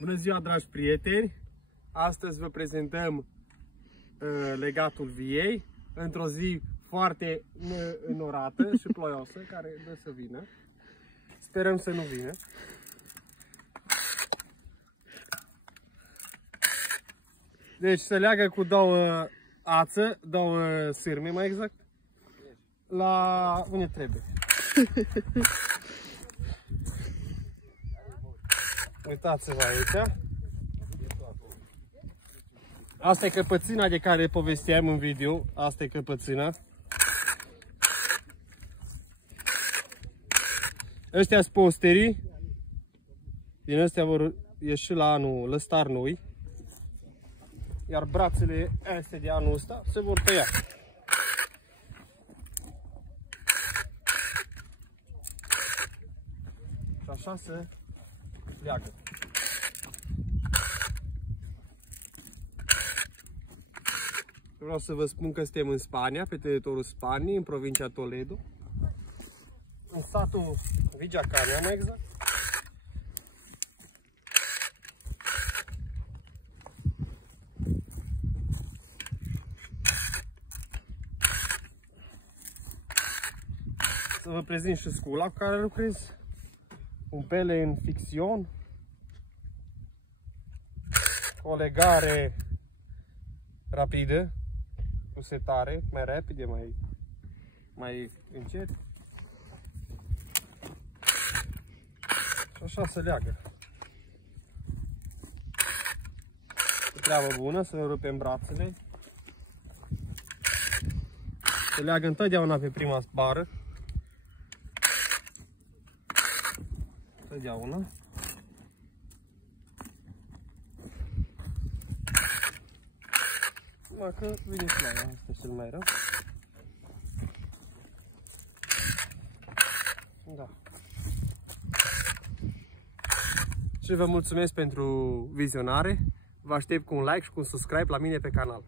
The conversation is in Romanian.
Bună ziua, dragi prieteni! Astăzi vă prezentăm legatul viei într-o zi foarte înorată și ploioasă, care dă să vină. Sperăm să nu vină. Deci se leagă cu două sârme mai exact, la unde trebuie. Uitați-vă aici. Asta e căpățâna de care povesteam în video. Asta e căpățâna. Ăștia sunt posterii. Din ăstea vor ieși la anul lăstar noi. Iar brațele astea de anul ăsta se vor tăia. Și așa se leagă. Vreau să vă spun că suntem în Spania, pe teritoriul Spaniei, în provincia Toledo, în satul Villacania, mai exact. Să vă prezint și scula cu care lucrez. Un pele în ficțion, o legare rapidă, cu setare, mai rapide, mai încet. Și așa se leagă. O treabă bună, să ne rupem brațele. Se leagă întotdeauna pe prima bară. Întotdeauna. Numai că vine slava, asta cel mai rău. Da. Și vă mulțumesc pentru vizionare. Vă aștept cu un like și cu un subscribe la mine pe canal.